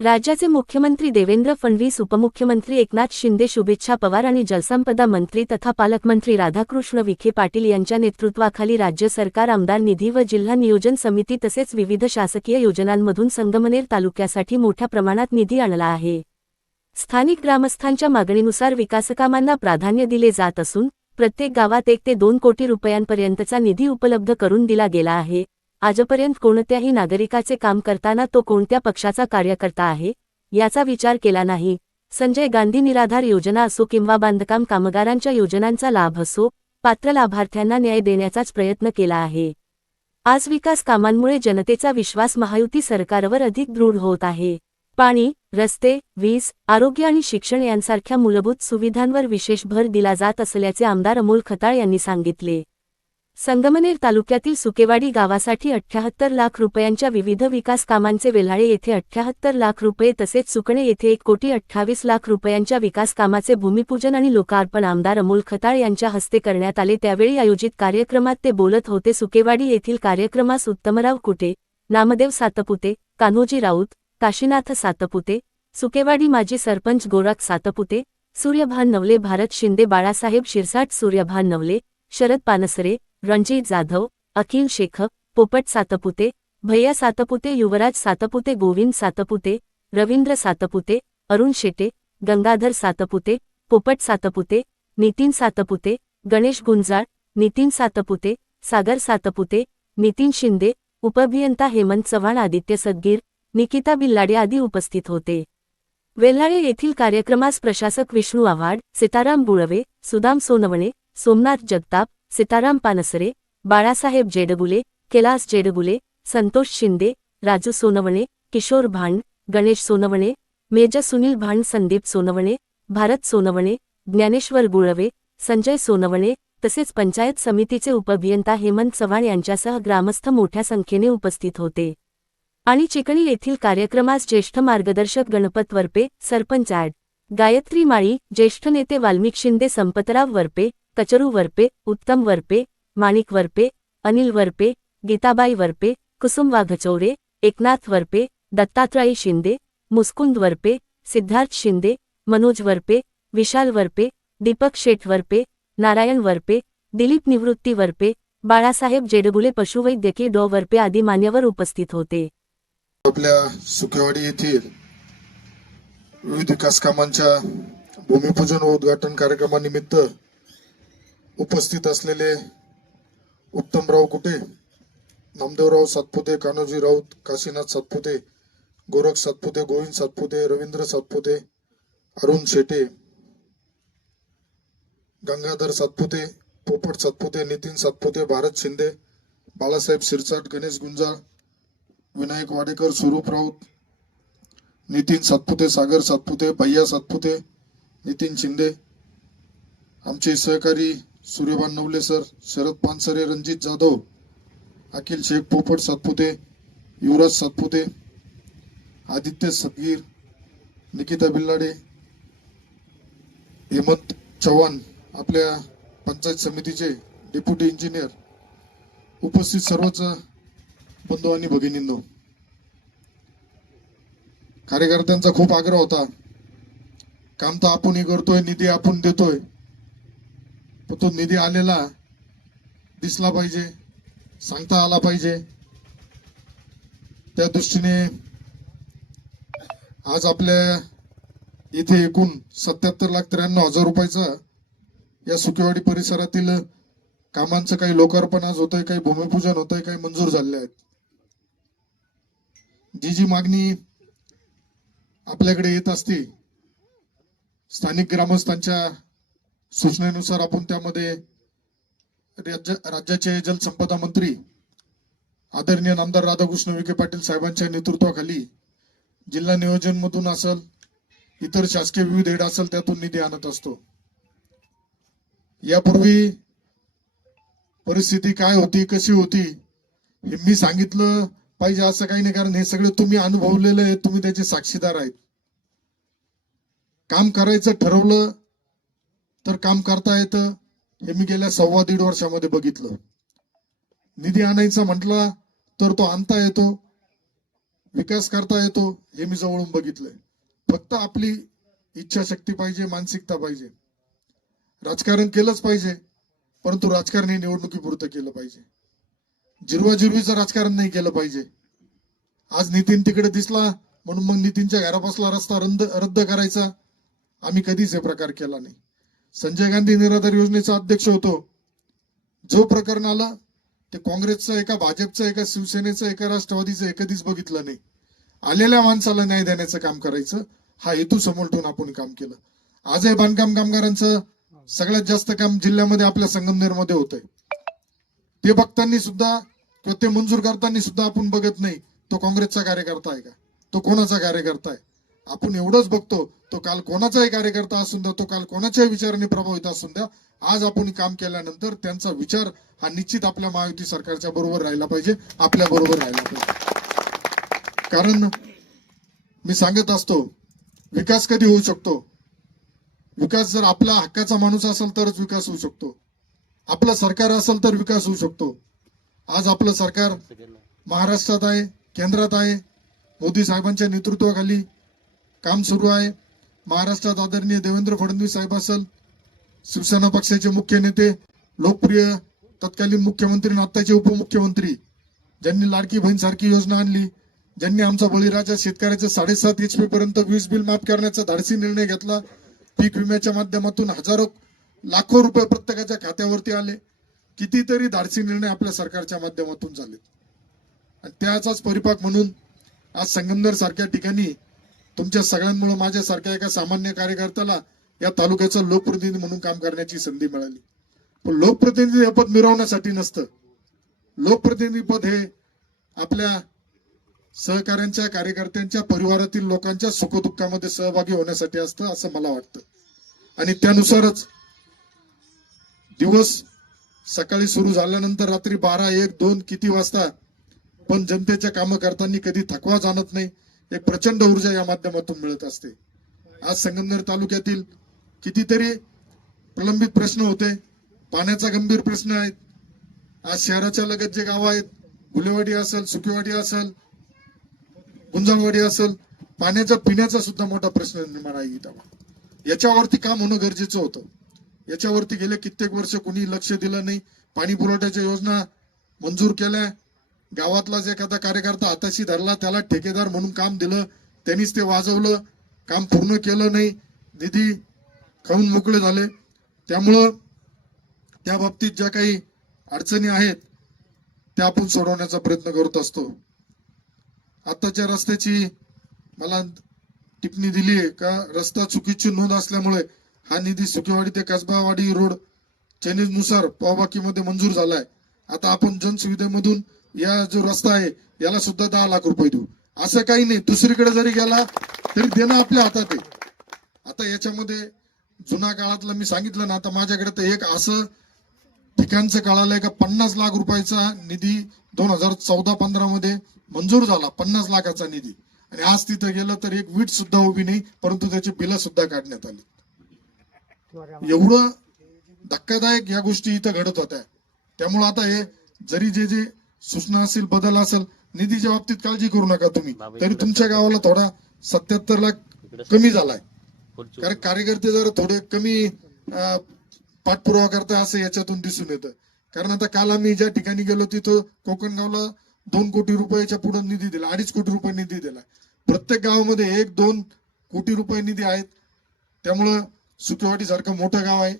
राज्याचे मुख्यमंत्री देवेंद्र फडणवीस, उपमुख्यमंत्री एकनाथ शिंदे, शुभेच्छा पवार आणि जलसंपदा मंत्री तथा पालकमंत्री राधाकृष्ण विखे पाटील यांच्या नेतृत्वाखाली राज्य सरकार आमदार निधी व जिल्हा नियोजन समिती तसेच विविध शासकीय योजनांमधून संगमनेर तालुक्यासाठी मोठ्या प्रमाणात निधी आणला आहे। स्थानिक ग्रामस्थांच्या मागणीनुसार विकासकामांना प्राधान्य दिले जात असून प्रत्येक गावात 1 ते 2 कोटी रुपयांपर्यंतचा निधी उपलब्ध करून दिला गेला आहे। आजपर्यंत कोणत्याही नागरिकाचे काम करताना तो कोणत्या पक्षाचा कार्यकर्ता आहे याचा विचार केला नाही। संजय गांधी निराधार योजना असो किंवा बांधकाम कामगारांच्या योजनांचा लाभ असो, पात्र लाभार्थ्यांना न्याय देण्याचाच प्रयत्न केला आहे। आज विकास कामांमुळे जनतेचा विश्वास महायुती सरकारवर अधिक दृढ होत आहे। पाणी, रस्ते, वीज, आरोग्य आणि शिक्षण यांसारख्या मूलभूत सुविधांवर विशेष भर दिला जात असल्याचे आमदार अमोल खताळ यांनी सांगितले। संगमनेर तालुक्यातील सुकेवाडी गावासाठी 78 लाख रुपयांच्या विविध विकास कामांचे, वेल्हाळे येथे 78 लाख रुपये तसेच सुकणे येथे 1,28 लाख रुपयांच्या विकास कामाचे भूमिपूजन आणि लोकार्पण आमदार अमोल खताळ यांच्या हस्ते करण्यात आले। त्यावेळी आयोजित कार्यक्रमात ते बोलत होते। सुकेवाडी येथील कार्यक्रमास उत्तमराव कुटे, नामदेव सातपुते, कान्होजी राऊत, काशीनाथ सातपुते, सुकेवाडी माजी सरपंच गोरख सातपुते, सूर्यभान नवले, भारत शिंदे, बाळासाहेब शिरसाट, सूर्यभान नवले, शरद पानसरे, रणजित जाधव, अखिल शेख, पोपट सातपुते, भैया सातपुते, युवराज सातपुते, गोविंद सातपुते, रवींद्र सातपुते, अरुण शेटे, गंगाधर सातपुते, पोपट सातपुते, नितीन सातपुते, गणेश गुंजाळ, नितीन सातपुते, सागर सातपुते, नितीन शिंदे, उपअभियंता हेमंत चव्हाण, आदित्य सदगीर, निकिता बिल्लाडे आदी उपस्थित होते। वेल्हाळे येथील कार्यक्रमास प्रशासक विष्णू आव्हाड, सीताराम बुळवे, सुदाम सोनवणे, सोमनाथ जगताप, सीताराम पानसरे, बाळासाहेब जेडगुले, कैलास जेडगुले, संतोष शिंदे, राजू सोनवणे, किशोर भांड, गणेश सोनवणे, मेजर सुनील भांड, संदीप सोनवणे, भारत सोनवणे, ज्ञानेश्वर गुळवे, संजय सोनवणे तसेच पंचायत समितीचे उपअभियंता हेमंत चव्हाण यांच्यासह ग्रामस्थ मोठ्या संख्येने उपस्थित होते। आणि चिकणी येथील कार्यक्रमास ज्येष्ठ मार्गदर्शक गणपत वरपे, सरपंच ॲड. गायत्री माळी, ज्येष्ठ नेते वाल्मिक शिंदे, संपतराव वरपे, कचरू वरपे, उत्तम वरपे, माणिक वरपे, अनिल वरपे, गीताबाई वरपे, कुसुम वाघचौरे, एकनाथ वरपे, दत्तात्रय शिंदे, मुस्कुंद वरपे, सिद्धार्थ शिंदे, मनोज वरपे, विशाल वरपे, दीपक शेठ वरपे, नारायण वरपे, दिलीप निवृत्ती वरपे, बाळासाहेब जेडगुले, पशुवैद्यकीय डॉ वरपे आदी मान्यवर उपस्थित होते। आपल्या सुकेवाडी येथील विविध विकास कामांच्या भूमिपूजन व उद्घाटन कार्यक्रमानिमित्त उपस्थित असलेले उत्तमराव कुटे, नामदेवराव सातपुते, कान्होजी राऊत, काशीनाथ सातपुते, गोरख सातपुते, गोविंद सातपुते, रवींद्र सातपुते, अरुण शेटे, गंगाधर सातपुते, पोपट सातपुते, नितीन सातपुते, भारत शिंदे, बाळासाहेब शिरसाट, गणेश गुंजाळ, विनायक वाडेकर, स्वरूप राऊत, नितीन सातपुते, सागर सातपुते, भैया सातपुते, नितीन शिंदे, आमचे सहकारी सूर्यभान नवले सर, शरद पानसरे, रणजित जाधव, अखिल शेख, पोपट सातपुते, युवराज सातपुते, आदित्य सदगीर, निकिता बिल्लाडे, हेमंत चव्हाण, आपल्या पंचायत समितीचे डेप्युटी इंजिनियर, उपस्थित सर्वच बंधू आणि भगिनींनो, कार्यकर्त्यांचा खूप आग्रह होता, काम तर आपणही करतोय, निधी आपण देतोय, पण तो निधी आलेला दिसला पाहिजे, सांगता आला पाहिजे। त्या दृष्टीने आज आपल्या इथे एकूण 77,93,000 रुपयाचा या सुकेवाडी परिसरातील कामांचं काही लोकार्पण आज होतंय, काही भूमिपूजन होतंय, काही मंजूर झाले आहेत। जी मागणी आपल्याकडे येत असते, स्थानिक ग्रामस्थांच्या सूचनेनुसार आपण त्यामध्ये राज्याचे जलसंपदा मंत्री आदरणीय नामदार राधाकृष्ण विखे पाटील साहेबांच्या नेतृत्वाखाली जिल्हा नियोजन मधून असेल, इतर शासकीय विविध हेड असेल, त्यातून निधी आणत असतो। यापूर्वी परिस्थिती काय होती, कशी होती हे मी सांगितलं पाहिजे असं काही नाही, कारण हे सगळे तुम्ही अनुभवलेले आहेत, तुम्ही त्याचे साक्षीदार आहेत। काम करायचं ठरवलं तर काम करता येतं, हे मी गेल्या 1.25 वर्षामध्ये बघितलं। निधी आणायचा म्हटलं तर तो आणता येतो, विकास करता येतो हे मी जवळून बघितलंय. फक्त आपली इच्छाशक्ती पाहिजे, मानसिकता पाहिजे. राजकारण केलंच पाहिजे, परंतु राजकारण हे निवडणुकीपुरतं केलं पाहिजे. जिरवाजिरवीचं राजकारण नाही केलं पाहिजे. आज नितीन तिकडे दिसला म्हणून मग नितीनच्या घरापासला रस्ता रद्द करायचा आम्ही कधीच हे प्रकार केला नाही. संजय गांधी निराधार योजनेचा अध्यक्ष होतो. जो प्रकरण आलं ते काँग्रेसचं, एका भाजपचं, एका शिवसेनेचं, एका राष्ट्रवादीचं हे कधीच बघितलं नाही. आलेल्या माणसाला न्याय देण्याचं काम करायचं हा हेतू समोर ठेवून आपण काम केलं. आजही बांधकाम कामगारांचं सगळ्यात जास्त काम जिल्ह्यामध्ये आपल्या संगमनेरमध्ये होतंय. ते बघताना सुद्धा किंवा ते मंजूर करताना सुद्धा आपण बघत नाही तो काँग्रेसचा कार्यकर्ता आहे का, तो कोणाचा कार्यकर्ता आहे. आपण एवढंच बघतो तो काल कोणाचाही कार्यकर्ता असून द्या, तो काल कोणाच्याही विचाराने प्रभावित असून द्या, आज आपण काम केल्यानंतर त्यांचा विचार हा निश्चित आपल्या महायुती सरकारच्या बरोबर राहिला पाहिजे, आपल्या बरोबर राहिला पाहिजे. कारण मी सांगत असतो विकास कधी होऊ शकतो, विकास जर आपला हक्काचा माणूस असेल तरच विकास होऊ शकतो. आपलं सरकार असेल तर विकास होऊ शकतो. आज आपलं सरकार महाराष्ट्रात आहे, केंद्रात आहे, मोदी साहेबांच्या नेतृत्वाखाली काम सुरू आहे. महाराष्ट्रात आदरणीय देवेंद्र फडणवीस साहेब असेल, शिवसेना पक्षाचे मुख्य नेते, लोकप्रिय तत्कालीन मुख्यमंत्री आणि आत्ताचे उपमुख्यमंत्री, ज्यांनी लाडकी बहीण सारखी योजना आणली, ज्यांनी आमचा बळीराजा शेतकऱ्याचं 7.5 HP पर्यंत वीज बिल माफ करण्याचा धाडसी निर्णय घेतला. पीक विम्याच्या माध्यमातून हजारो लाखो रुपये प्रत्येकाच्या खात्यावरती आले. कितीतरी धाडसी निर्णय आपल्या सरकारच्या माध्यमातून झाले. आणि त्याचाच परिपाक म्हणून आज संगमनेर सारख्या ठिकाणी तुमच्या सगळ्यांमुळे माझ्यासारख्या एका सामान्य कार्यकर्त्याला या तालुक्याचा लोकप्रतिनिधी म्हणून काम करण्याची संधी मिळाली. पण लोकप्रतिनिधी हे पद मिरवण्यासाठी नसतं. लोकप्रतिनिधी पद हे आपल्या सहकाऱ्यांच्या, कार्यकर्त्यांच्या, परिवारातील लोकांच्या सुखदुःखामध्ये सहभागी होण्यासाठी असतं असं मला वाटतं. आणि त्यानुसारच दिवस सकाळी सुरू झाल्यानंतर रात्री 12, 1, 2 किती वाजता पण जनतेच्या कामं करताना कधी थकवा जाणत नाही. एक प्रचंड ऊर्जा या माध्यमातून मिळत असते. आज संगमनेर तालुक्यातील कितीतरी प्रलंबित प्रश्न होते, पाण्याचा गंभीर प्रश्न आहेत. आज शहराच्या लगत जे गाव आहेत, गुलेवाडी असेल, सुकेवाडी असेल, गुंजाळवाडी असेल, पाण्याचा पिण्याचा सुद्धा मोठा प्रश्न निर्माण आहे इथं. याच्यावरती काम होणं गरजेचं होतं. याच्यावरती गेले कित्येक वर्ष कोणी लक्ष दिलं नाही. पाणी पुरवठ्याच्या योजना मंजूर केल्या, गावातला जे एखादा कार्यकर्ता हाताशी धरला त्याला ठेकेदार म्हणून काम दिलं, त्यांनीच ते वाजवलं, काम पूर्ण केलं नाही, निधी खाऊन मोकळे झाले. त्यामुळं त्या बाबतीत ज्या काही अडचणी आहेत त्या आपण सोडवण्याचा प्रयत्न करत असतो. आताच्या रस्त्याची मला टिप्पणी दिली आहे का रस्ता चुकीची नोंद असल्यामुळे हा निधी सुकेवाडी ते कसबावाडी रोड चेनीनुसार पावबाकीमध्ये मंजूर झालाय. आता आपण जनसुविधेमधून या जो रस्ता आहे याला सुद्धा 10 लाख रुपये देऊ, असं काही नाही. दुसरीकडे जरी गेला तरी देणं आपल्या हातात आहे. आता याच्यामध्ये जुना काळातलं मी सांगितलं ना, आता माझ्याकडे तर एक असं ठिकाणचं कळालंय का 50 लाख रुपयाचा निधी 2014-15 मध्ये मंजूर झाला, 50 लाखाचा निधी. आणि आज तिथं गेलं तर एक वीट सुद्धा उभी नाही, परंतु त्याची बिलं सुद्धा काढण्यात आली. एवढं धक्कादायक या गोष्टी इथं घडत होत्या. त्यामुळे आता हे जरी जे सूचना असेल, बदल असेल, निधीच्या बाबतीत काळजी करू नका तुम्ही. तरी तुमच्या गावाला थोडा 77 लाख कमी झालाय, कारण कार्यकर्ते जरा थोडे कमी पाठपुरावा करताय असं याच्यातून दिसून येतं. कारण आता काल आम्ही ज्या ठिकाणी गेलो तिथं कोकणगावला 2 कोटी रुपयाच्या पुढे निधी दिला, 2.5 कोटी रुपये निधी दिला. प्रत्येक गावामध्ये 1-2 कोटी रुपये निधी आहेत. त्यामुळं सुकेवाडी सारखं मोठं गाव आहे.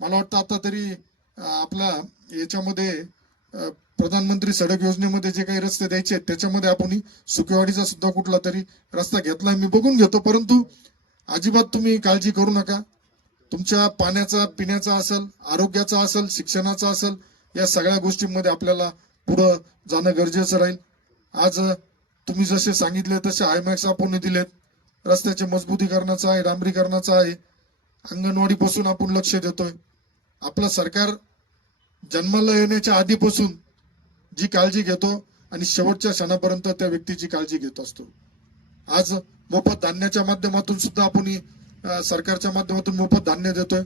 मला वाटतं आता तरी आपल्या याच्यामध्ये प्रधानमंत्री सडक योजनेमध्ये जे काही रस्ते द्यायचे आहेत त्याच्यामध्ये आपण सुकेवाडीचा सुद्धा कुठला तरी रस्ता घेतला, मी बघून घेतो. परंतु अजिबात तुम्ही काळजी करू नका. तुमच्या पाण्याचा, पिण्याचा असेल, आरोग्याचा असेल, शिक्षणाचा असेल, या सगळ्या गोष्टींमध्ये आपल्याला पुढं जाणं गरजेचं राहील. आज तुम्ही जसे सांगितले तसे आयमॅक्स आपण दिलेत. रस्त्याचे मजबूतीकरणाचा आहे, डांबरीकरणाचा आहे, अंगणवाडी पासून आपण लक्ष देतोय. आपलं सरकार जन्माला येण्याच्या आधीपासून जी काळजी घेतो आणि शेवटच्या क्षणापर्यंत त्या व्यक्तीची काळजी घेत असतो. आज मोफत धान्याच्या माध्यमातून सुद्धा आपण सरकारच्या माध्यमातून मोफत धान्य देतोय.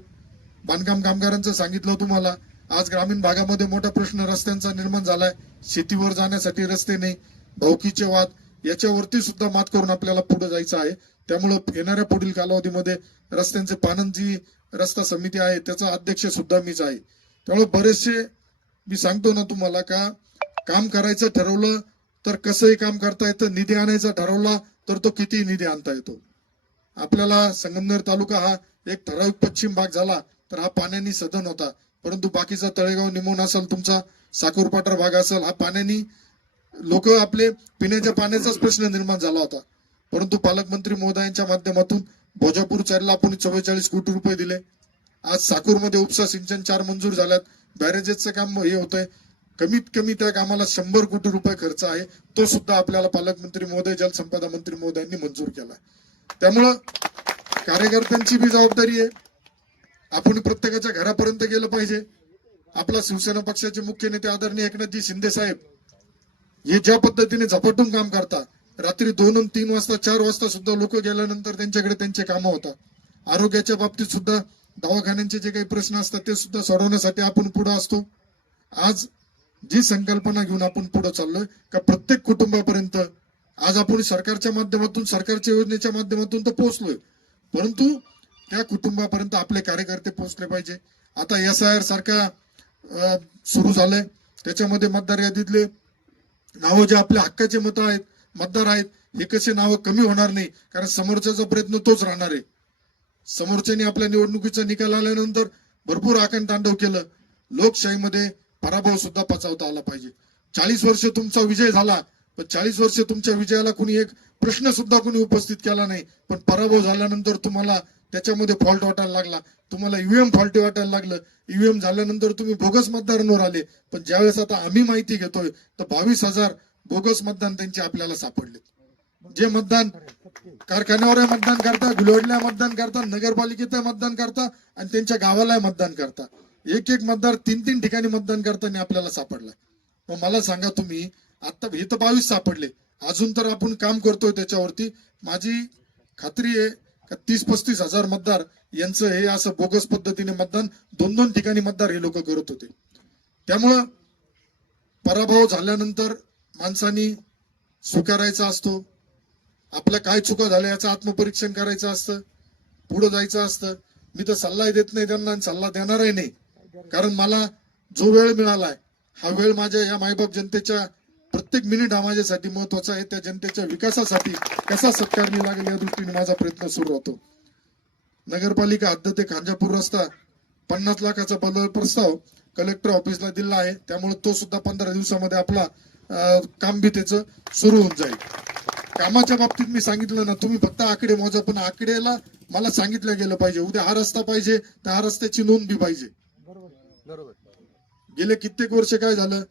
बांधकाम कामगारांचं सांगितलं तुम्हाला. आज ग्रामीण भागामध्ये मोठा प्रश्न रस्त्यांचा निर्माण झालाय. शेतीवर जाण्यासाठी रस्ते नाही, भाऊकीचे वाद, याच्यावरती सुद्धा मात करून आपल्याला पुढे जायचं आहे. त्यामुळं येणाऱ्या पुढील कालावधीमध्ये रस्त्यांचे पानन जी रस्ता समिती आहे त्याचा अध्यक्ष सुद्धा मीच आहे. त्यामुळे बरेचसे मी सांगतो ना तुम्हाला का काम करायचं ठरवलं तर कसंही काम करता येतं, निधी आणायचा ठरवला तर तो किती निधी आणता येतो. आपल्याला संगमनेर तालुका हा एक ठराविक पश्चिम भाग झाला तर हा पाण्याने सदन होता, परंतु बाकीचा तळेगाव निमोन असेल, तुमचा साकूरपाटा भाग असेल, हा पाण्याने लोक आपले पिण्याच्या पाण्याचाच प्रश्न निर्माण झाला होता. परंतु पालकमंत्री महोदयांच्या माध्यमातून भोजापूर चारला आपण 44 कोटी रुपये दिले. आज साकूरमध्ये उपसा सिंचन 4 मंजूर झाल्यात. बॅरेजेसचं काम हे होतंय, कमीत कमी त्या कामाला 100 कोटी रुपये खर्च आहे. तो सुद्धा आपल्याला पालकमंत्री महोदय, जलसंपदा मंत्री महोदयांनी मंजूर केला. त्यामुळं कार्यकर्त्यांची बी जबाबदारी आहे. आपण प्रत्येकाच्या घरापर्यंत गेलं पाहिजे. आपला शिवसेना पक्षाचे मुख्य नेते आदरणीय एकनाथजी शिंदे साहेब हे ज्या पद्धतीने झपाटून काम करतात, रात्री 2 आणि 3 वाजता 4 वाजता सुद्धा लोक गेल्यानंतर त्यांच्याकडे त्यांचे कामं होतात. आरोग्याच्या बाबतीत सुद्धा दवाखान्यांचे जे काही प्रश्न असतात ते सुद्धा सोडवण्यासाठी आपण पुढे असतो. आज जी संकल्पना घेऊन आपण पुढे चाललोय का प्रत्येक कुटुंबापर्यंत आज आपण सरकारच्या माध्यमातून, सरकारच्या योजनेच्या माध्यमातून तर पोहोचलोय, परंतु त्या कुटुंबापर्यंत आपले कार्यकर्ते पोहोचले पाहिजे. आता SIR सारखा सुरू झालंय, त्याच्यामध्ये मतदार यादीतले नावं जे आपल्या हक्काचे मतं आहेत, मतदार आहेत, हे कसे नावं कमी होणार नाही, कारण समोरच्याचा प्रयत्न तोच राहणार आहे. समोरच्याने आपल्या निवडणुकीचा निकाल आल्यानंतर भरपूर आकांड तांडव केलं. लोकशाहीमध्ये पराभव सुद्धा पचवता आला पाहिजे. 40 वर्ष तुमचा विजय झाला, पण 40 वर्ष तुमच्या विजयाला कुणी एक प्रश्न सुद्धा कुणी उपस्थित केला नाही. पण पराभव झाल्यानंतर तुम्हाला त्याच्यामध्ये फॉल्ट वाटायला लागला, तुम्हाला ईव्हीएम फॉल्टी वाटायला लागलं. ईव्हीएम झाल्यानंतर तुम्ही बोगस मतदारांवर आले. पण ज्यावेळेस आता आम्ही माहिती घेतोय तर 22,000 बोगस मतदान त्यांचे आपल्याला सापडले. जे मतदान कारखान्यावर मतदान करता, गुलवडला मतदान करता, नगरपालिकेत मतदान करता आणि त्यांच्या गावाला मतदान करता. एक मतदार 3 ठिकाणी मतदान करताना आपल्याला सापडला. मग मला सांगा तुम्ही, आता हे तर 22 सापडले, अजून तर आपण काम करतोय त्याच्यावरती. माझी खात्री आहे का 30-35 हजार मतदार यांचं हे असं बोगस पद्धतीने मतदान 2-2 ठिकाणी मतदार हे लोक करत होते. त्यामुळं पराभव झाल्यानंतर माणसांनी स्वीकारायचा असतो, आपल्या काय चुका झाल्या याचं आत्मपरीक्षण करायचं असतं, पुढे जायचं असतं. मी तर सल्ला देत नाही त्यांना आणि सल्ला देणारही नाही, कारण मला जो वेळ मिळालाय हा वेळ माझ्या या मायबाप जनतेच्या प्रत्येक मिनिट हा माझ्यासाठी महत्वाचा आहे. त्या जनतेच्या विकासासाठी कसा सत्कारणी लागेल या दृष्टीने माझा प्रयत्न सुरू होतो. नगरपालिका हद्द ते खांजापूर रस्ता 50 लाखाचा बदल प्रस्ताव कलेक्टर ऑफिसला दिला आहे. त्यामुळे तो सुद्धा 15 दिवसामध्ये आपला काम बी त्याचं सुरू होऊन जाईल. कामाच्या बाबतीत मी सांगितलं ना, तुम्ही फक्त आकडे मोजा, पण आकडेला मला सांगितलं गेलं पाहिजे. उद्या हा रस्ता पाहिजे तर हा रस्त्याची नोंद बी पाहिजे. गेले कित्येक वर्ष काय झालं,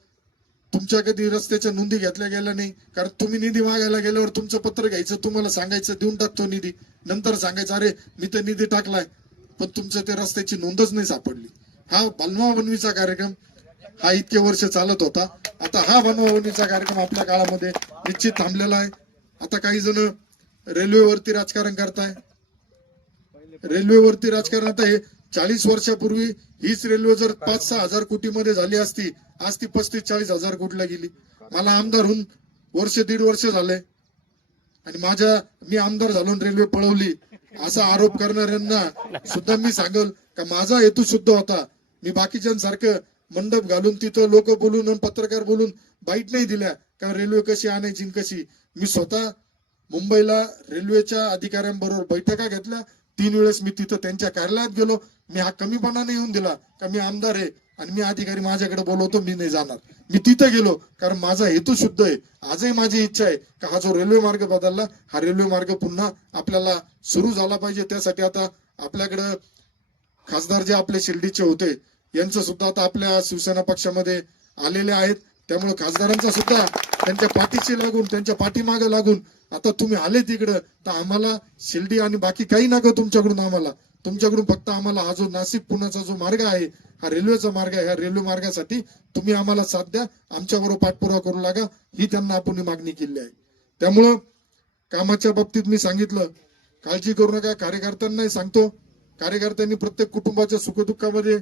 तुमच्या कधी रस्त्याच्या नोंदी घेतल्या गेल्या नाही. कारण तुम्ही निधी मागायला गेल्यावर तुमचं पत्र घ्यायचं, तुम्हाला सांगायचं देऊन टाकतो निधी, नंतर सांगायचं अरे मी तर निधी टाकलाय, पण तुमचं ते रस्त्याची नोंदच नाही सापडली. हा बनवा बनवीचा कार्यक्रम हा इतके वर्ष चालत होता. आता हा बनवा बनवीचा कार्यक्रम आपल्या काळामध्ये निश्चित थांबलेला आहे. आता काही जण रेल्वेवरती राजकारण करताय. रेल्वेवरती राजकारण आता हे 40 वर्षापूर्वी हीच रेल्वे जर 5-6 हजार कोटी मध्ये झाली असती, आज ती 35-40 हजार कोटीला गेली. मला आमदार होऊन 1-1.5 वर्ष झाले आणि मी आमदार झालो रेल्वे पळवली असा आरोप करणाऱ्यांना सुद्धा मी सांगल का माझा हेतू शुद्ध होता. मी बाकीच्यांसारखं मंडप घालून तिथं लोक बोलून आणि पत्रकार बोलून बाईट नाही दिल्या का रेल्वे कशी आणायची कशी. मी स्वतः मुंबईला रेल्वेच्या अधिकाऱ्यांबरोबर बैठका घेतल्या. 3 वेळेस मी तिथं त्यांच्या कार्यालयात गेलो. मी हा कमीपणा नाही येऊन दिला का मी आमदार आहे आणि मी अधिकारी माझ्याकडे बोलवतो मी नाही जाणार. मी तिथं गेलो कारण माझा हेतू शुद्ध आहे. आजही माझी इच्छा आहे का हा जो रेल्वे मार्ग बदलला, हा रेल्वे मार्ग पुन्हा आपल्याला सुरू झाला पाहिजे. त्यासाठी आता आपल्याकडं खासदार जे आपले शिर्डीचे होते यांचं सुद्धा आता आपल्या शिवसेना पक्षामध्ये आलेले आहेत. त्यामुळे खासदारांचा सुद्धा त्यांच्या पाठीशी लागून, त्यांच्या पाठीमागे लागून आता तुम्ही आले तिकडं तर आम्हाला शिर्डी आणि बाकी काही नको तुमच्याकडून फक्त आम्हाला हा जो नाशिक पुण्याचा जो मार्ग आहे हा रेल्वेचा मार्ग आहे. ह्या रेल्वे मार्गासाठी तुम्ही आम्हाला साथ द्या, आमच्याबरोबर पाठपुरावा करू लागा, ही त्यांना आपण मागणी केली आहे. त्यामुळं कामाच्या बाबतीत मी सांगितलं, काळजी करू नका. कार्यकर्त्यांनाही सांगतो, कार्यकर्त्यांनी प्रत्येक कुटुंबाच्या सुखदुःखामध्ये